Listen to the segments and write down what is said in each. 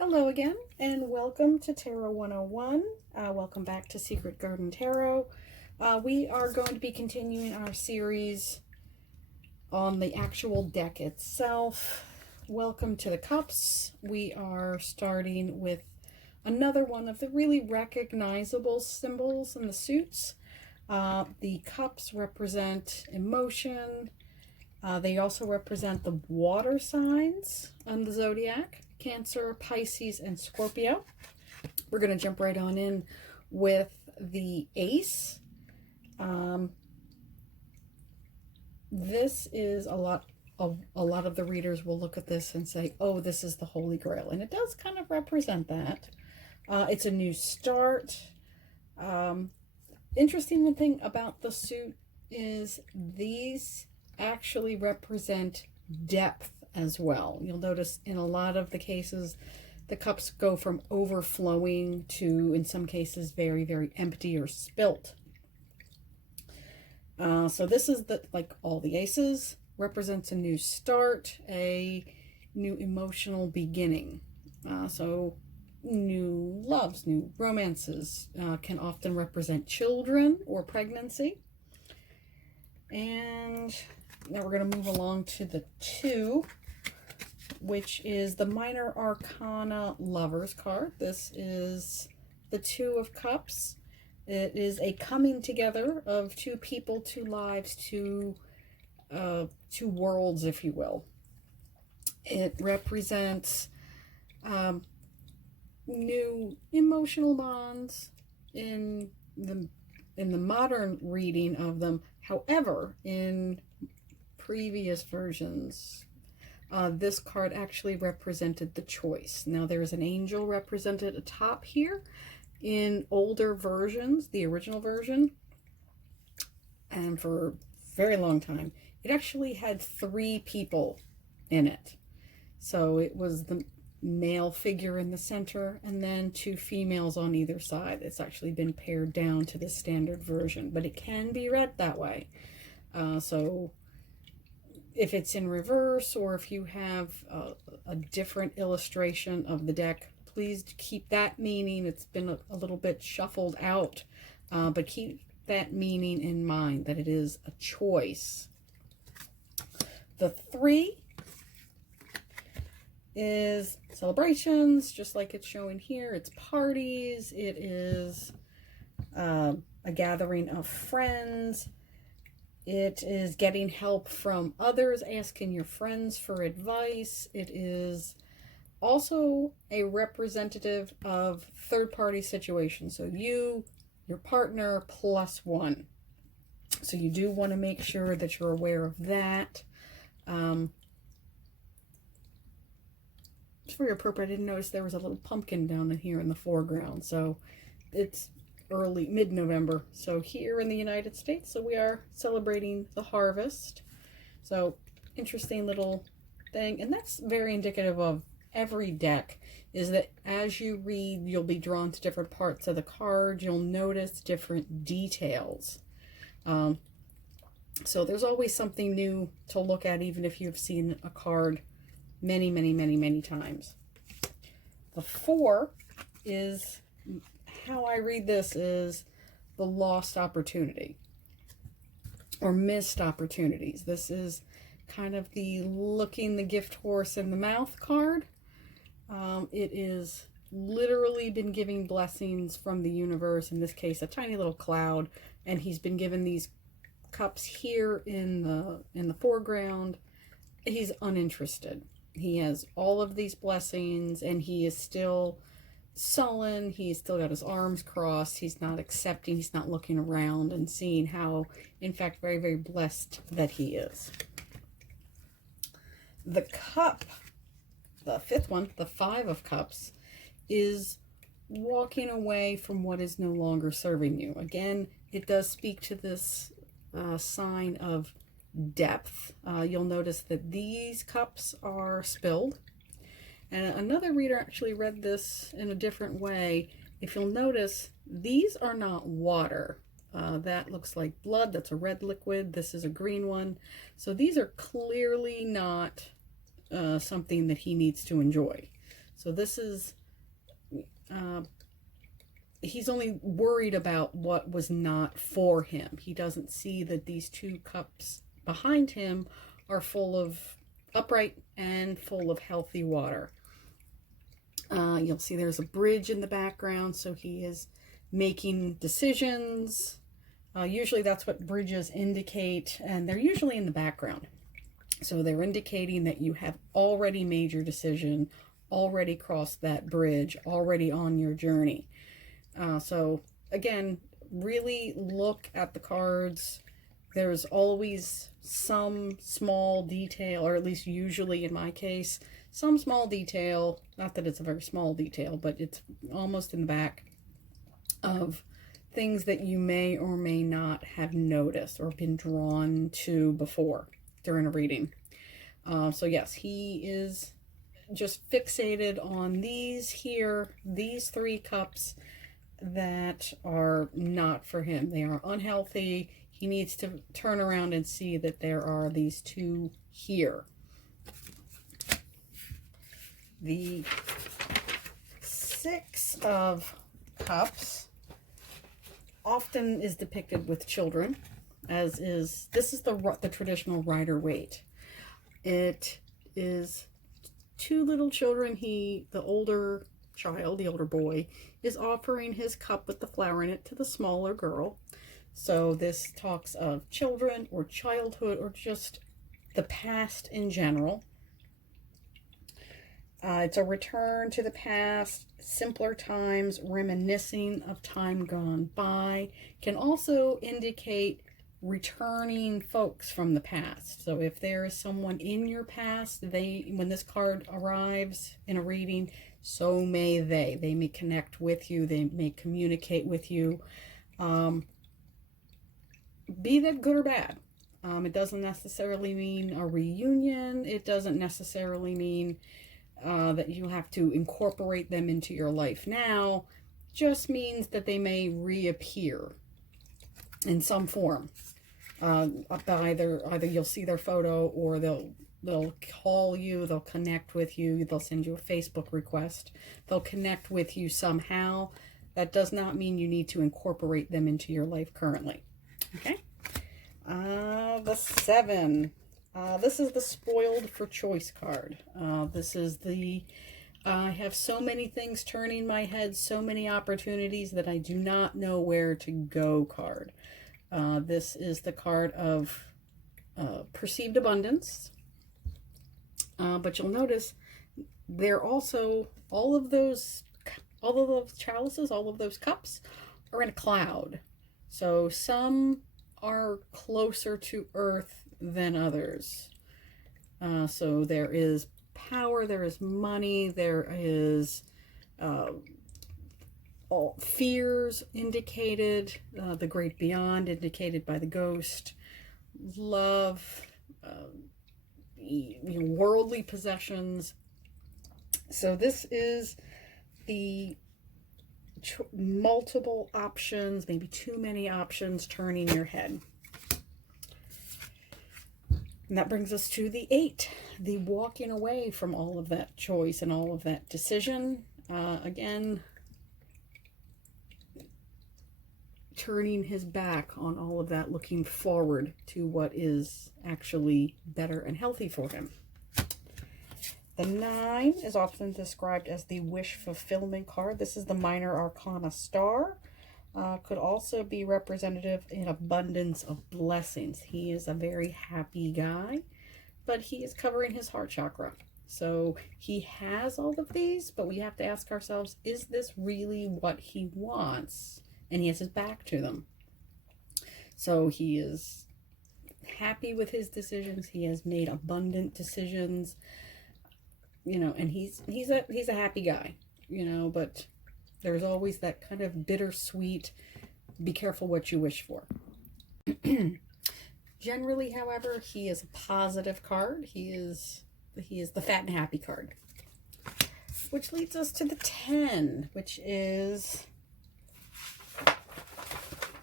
Hello again, and welcome to Tarot 101. Welcome back to Secret Garden Tarot. We are going to be continuing our series on the actual deck itself. Welcome to the cups. We are starting with another one of the really recognizable symbols in the suits. The cups represent emotion. They also represent the water signs on the zodiac: Cancer, Pisces, and Scorpio. We're going to jump right on in with the ace. This is a lot of the readers will look at this and say, oh, this is the Holy Grail. And it does kind of represent that. It's a new start. Interesting thing about the suit is these actually represent depth as well. You'll notice in a lot of the cases, the cups go from overflowing to, in some cases, very, very empty or spilt. So this is like all the aces, represents a new start, a new emotional beginning. So new loves, new romances can often represent children or pregnancy. And now we're going to move along to the 2, which is the Minor Arcana Lovers card. This is the 2 of Cups. It is a coming together of 2 people, 2 lives, 2 worlds, if you will. It represents new emotional bonds in the modern reading of them. However, in previous versions, this card actually represented the choice. Now there's an angel represented atop here. In older versions, the original version, and for a very long time, it actually had 3 people in it. So it was the male figure in the center and then 2 females on either side. It's actually been pared down to the standard version, but it can be read that way. So if it's in reverse, or if you have a different illustration of the deck, please keep that meaning. It's been a little bit shuffled out, but keep that meaning in mind, that it is a choice. The 3 is celebrations, just like it's showing here. It's parties. It is a gathering of friends. It is getting help from others, asking your friends for advice. It is also a representative of third-party situations. So you, your partner, plus 1. So you do want to make sure that you're aware of that. For your purpose, I didn't notice there was a little pumpkin down in here in the foreground. So it's mid-November. So here in the United States, so we are celebrating the harvest. So interesting little thing. And that's very indicative of every deck, is that as you read, you'll be drawn to different parts of the card. You'll notice different details. So there's always something new to look at, even if you've seen a card many, many, many, many times. The 4 is, how I read this is the lost opportunity or missed opportunities. This is kind of the looking the gift horse in the mouth card. It is literally been giving blessings from the universe, in this case a tiny little cloud, and he's been given these cups here in the foreground. He's uninterested. He has all of these blessings and he is still sullen. He's still got his arms crossed. He's not accepting. He's not looking around and seeing how, in fact, very, very blessed that he is. The cup, the 5th one, the 5 of Cups, is walking away from what is no longer serving you. Again, it does speak to this sign of depth. You'll notice that these cups are spilled. And another reader actually read this in a different way. If you'll notice, these are not water. That looks like blood. That's a red liquid. This is a green one. So these are clearly not something that he needs to enjoy. So this is, he's only worried about what was not for him. He doesn't see that these two cups behind him are full of upright and full of healthy water. You'll see there's a bridge in the background, so he is making decisions. Usually that's what bridges indicate, and they're usually in the background. So they're indicating that you have already made your decision, already crossed that bridge, already on your journey. So again, really look at the cards. There's always some small detail, or at least usually in my case, some small detail, not that it's a very small detail, but it's almost in the back of things that you may or may not have noticed or been drawn to before during a reading. So yes, he is just fixated on these 3 cups that are not for him. They are unhealthy. He needs to turn around and see that there are these 2 here. The 6 of Cups often is depicted with children, this is the traditional Rider-Waite. It is 2 little children. The older child, the older boy, is offering his cup with the flower in it to the smaller girl. So this talks of children or childhood or just the past in general. It's a return to the past, simpler times, reminiscing of time gone by. Can also indicate returning folks from the past. So if there is someone in your past, when this card arrives in a reading, so may they. They may connect with you. They may communicate with you. Be that good or bad. It doesn't necessarily mean a reunion. It doesn't necessarily mean that you have to incorporate them into your life now. Just means that they may reappear in some form. Either you'll see their photo, or they'll call you, they'll connect with you, they'll send you a Facebook request, they'll connect with you somehow. That does not mean you need to incorporate them into your life currently. Okay. The 7. This is the Spoiled for Choice card. This is the I have so many things turning my head, so many opportunities that I do not know where to go card. This is the card of perceived abundance. But you'll notice they're also, all of those chalices, all of those cups are in a cloud. So some are closer to earth than others. So there is power, there is money, there is all fears indicated, the great beyond indicated by the ghost, love, worldly possessions. So this is the multiple options, maybe too many options, turning your head. And that brings us to the 8, the walking away from all of that choice and all of that decision. Again, turning his back on all of that, looking forward to what is actually better and healthy for him. The 9 is often described as the wish fulfillment card. This is the minor arcana star. Could also be representative in abundance of blessings. He is a very happy guy, but he is covering his heart chakra. So he has all of these, but we have to ask ourselves, is this really what he wants? And he has his back to them. So he is happy with his decisions. He has made abundant decisions, and he's a happy guy, but there's always that kind of bittersweet, be careful what you wish for. Generally, however, he is a positive card. He is the fat and happy card. Which leads us to the 10, which is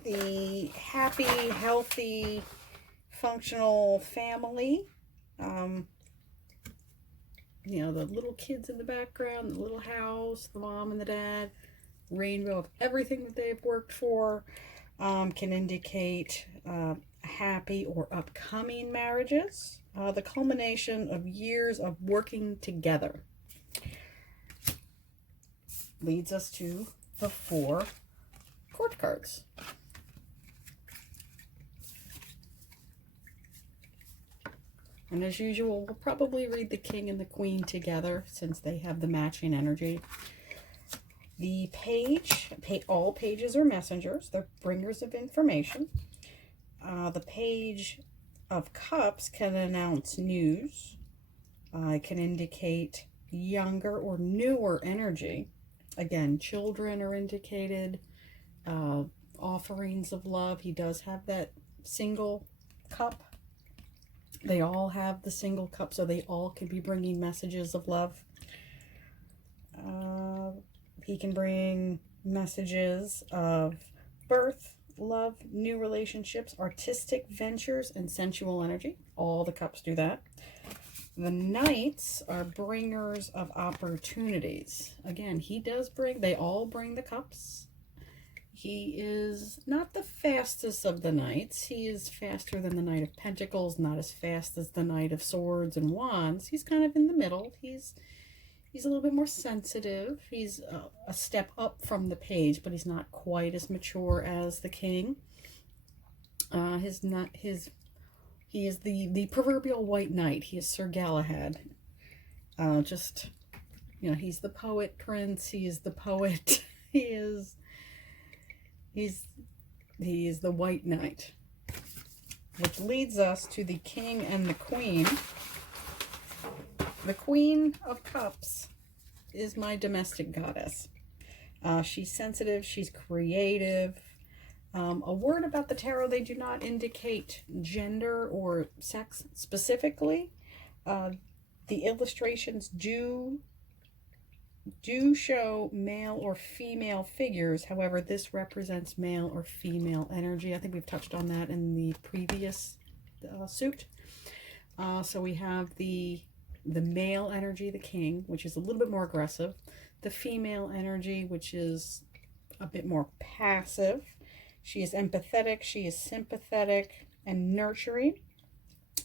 the happy, healthy, functional family. you know, the little kids in the background, the little house, the mom and the dad, rainbow of everything that they've worked for. Can indicate happy or upcoming marriages, the culmination of years of working together. Leads us to the 4 court cards. And as usual, we'll probably read the King and the Queen together since they have the matching energy. The page, all pages are messengers. They're bringers of information. The Page of Cups can announce news. It can indicate younger or newer energy. Again, children are indicated. Offerings of love. He does have that single cup. They all have the single cup, so they all can be bringing messages of love. He can bring messages of birth, love, new relationships, artistic ventures, and sensual energy. All the cups do that. The Knights are bringers of opportunities. Again, they all bring the cups. He is not the fastest of the Knights. He is faster than the Knight of Pentacles, not as fast as the Knight of Swords and Wands. He's kind of in the middle. He's a little bit more sensitive. He's a step up from the Page, but he's not quite as mature as the King. He is the proverbial White Knight. He is Sir Galahad. He's the poet prince. He is the poet. He's the White Knight. Which leads us to the King and the Queen. The Queen of Cups is my domestic goddess. She's sensitive. She's creative. A word about the tarot, they do not indicate gender or sex specifically. The illustrations do show male or female figures. However, this represents male or female energy. I think we've touched on that in the previous suit. So we have the male energy, the King, which is a little bit more aggressive. The female energy, which is a bit more passive. She is empathetic, she is sympathetic and nurturing.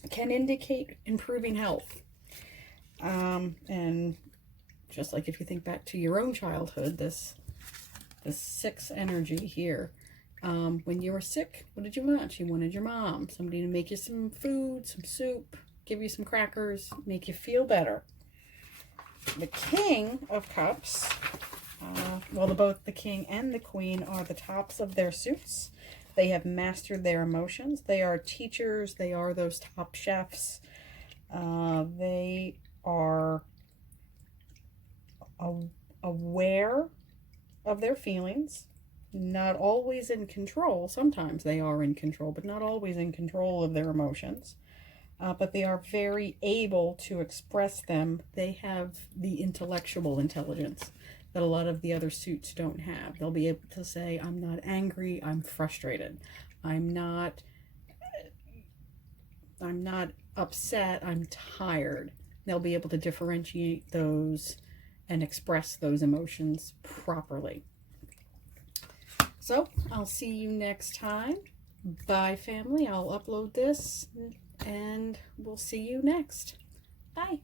Can indicate improving health. And just like if you think back to your own childhood, this 6 energy here. When you were sick, what did you want? You wanted your mom, somebody to make you some food, some soup, give you some crackers, make you feel better. The King of Cups, both the King and the Queen are the tops of their suits. They have mastered their emotions. They are teachers. They are those top chefs. They are aware of their feelings. Not always in control. Sometimes they are in control, but not always in control of their emotions. But they are very able to express them. They have the intellectual intelligence that a lot of the other suits don't have. They'll be able to say, I'm not angry, I'm frustrated. I'm not upset, I'm tired. They'll be able to differentiate those and express those emotions properly. So, I'll see you next time. Bye, family. I'll upload this and we'll see you next. Bye.